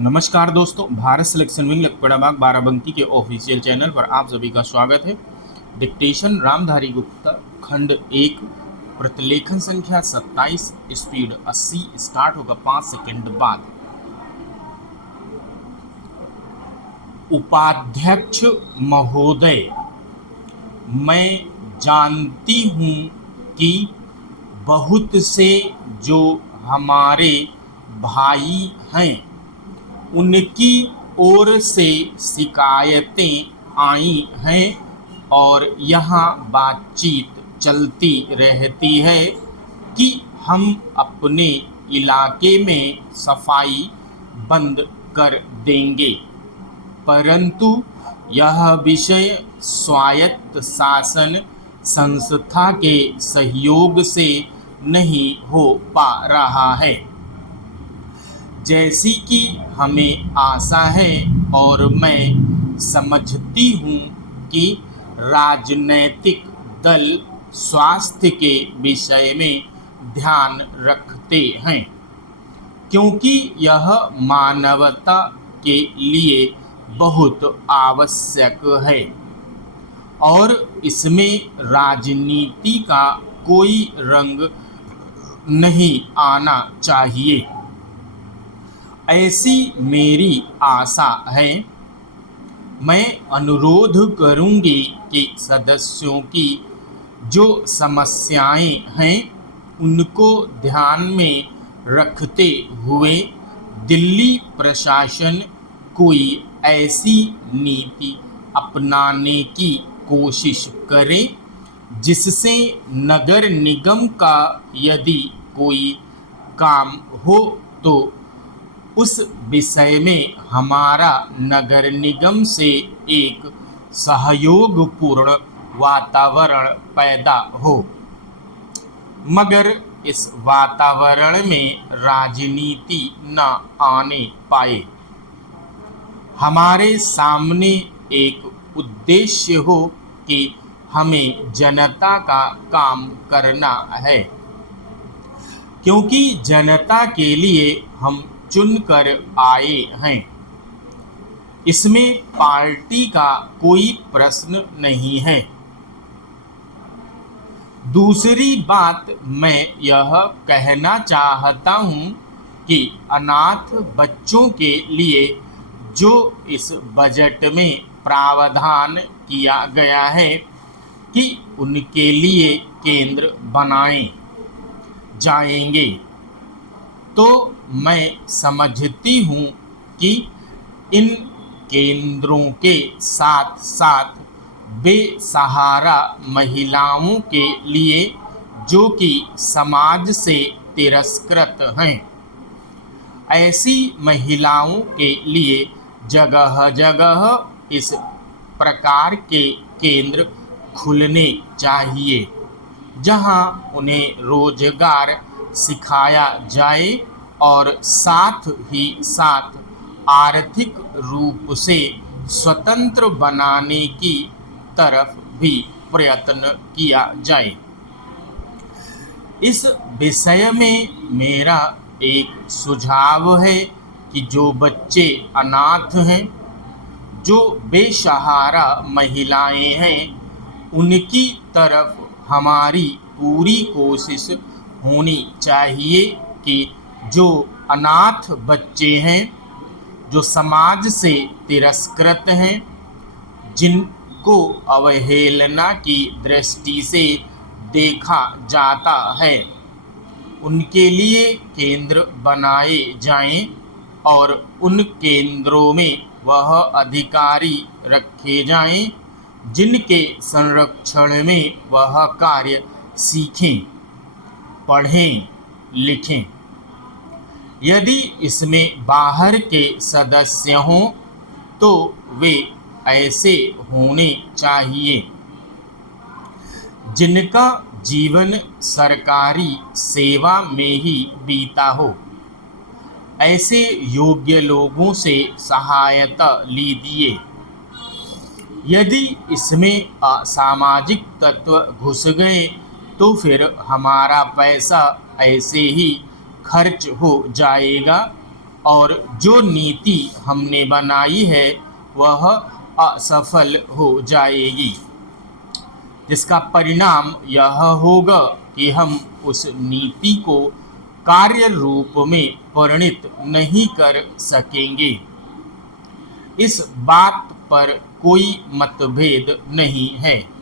नमस्कार दोस्तों, Bharat selection wing लखपड़ाबाग Barabanki के ऑफिशियल चैनल पर आप सभी का स्वागत है। डिक्टेशन रामधारी गुप्ता खंड 1 प्रतिलेखन संख्या 27 स्पीड 80 स्टार्ट होगा 5 सेकंड बाद। उपाध्यक्ष महोदय, मैं जानती हूँ कि बहुत से जो हमारे भाई हैं उनकी ओर से शिकायतें आई हैं और यहाँ बातचीत चलती रहती है कि हम अपने इलाके में सफाई बंद कर देंगे, परंतु यह विषय स्वायत्त शासन संस्था के सहयोग से नहीं हो पा रहा है जैसी कि हमें आशा है, और मैं समझती हूँ कि राजनैतिक दल स्वास्थ्य के विषय में ध्यान रखते हैं, क्योंकि यह मानवता के लिए बहुत आवश्यक है और इसमें राजनीति का कोई रंग नहीं आना चाहिए, ऐसी मेरी आशा है। मैं अनुरोध करूंगी कि सदस्यों की जो समस्याएं हैं उनको ध्यान में रखते हुए दिल्ली प्रशासन कोई ऐसी नीति अपनाने की कोशिश करे जिससे नगर निगम का यदि कोई काम हो तो उस विषय में हमारा नगर निगम से एक सहयोगपूर्ण वातावरण पैदा हो, मगर इस वातावरण में राजनीति न आने पाए। हमारे सामने एक उद्देश्य हो कि हमें जनता का काम करना है, क्योंकि जनता के लिए हम चुनकर आए हैं। इसमें पार्टी का कोई प्रश्न नहीं है। दूसरी बात मैं यह कहना चाहता हूँ कि अनाथ बच्चों के लिए जो इस बजट में प्रावधान किया गया है कि उनके लिए केंद्र बनाए जाएंगे, तो मैं समझती हूँ कि इन केंद्रों के साथ साथ बेसहारा महिलाओं के लिए जो कि समाज से तिरस्कृत हैं, ऐसी महिलाओं के लिए जगह जगह इस प्रकार के केंद्र खुलने चाहिए, जहां उन्हें रोजगार सिखाया जाए और साथ ही साथ आर्थिक रूप से स्वतंत्र बनाने की तरफ भी प्रयत्न किया जाए। इस विषय में मेरा एक सुझाव है कि जो बच्चे अनाथ हैं, जो बेसहारा महिलाएं हैं, उनकी तरफ हमारी पूरी कोशिश होनी चाहिए कि जो अनाथ बच्चे हैं, जो समाज से तिरस्कृत हैं, जिनको अवहेलना की दृष्टि से देखा जाता है, उनके लिए केंद्र बनाए जाएं और उन केंद्रों में वह अधिकारी रखे जाएं जिनके संरक्षण में वह कार्य सीखें, पढ़ें, लिखें। यदि इसमें बाहर के सदस्य हों तो वे ऐसे होने चाहिए जिनका जीवन सरकारी सेवा में ही बीता हो। ऐसे योग्य लोगों से सहायता लीजिए। यदि इसमें असामाजिक तत्व घुस गए तो फिर हमारा पैसा ऐसे ही खर्च हो जाएगा और जो नीति हमने बनाई है वह असफल हो जाएगी, जिसका परिणाम यह होगा कि हम उस नीति को कार्य रूप में परिणित नहीं कर सकेंगे। इस बात पर कोई मतभेद नहीं है।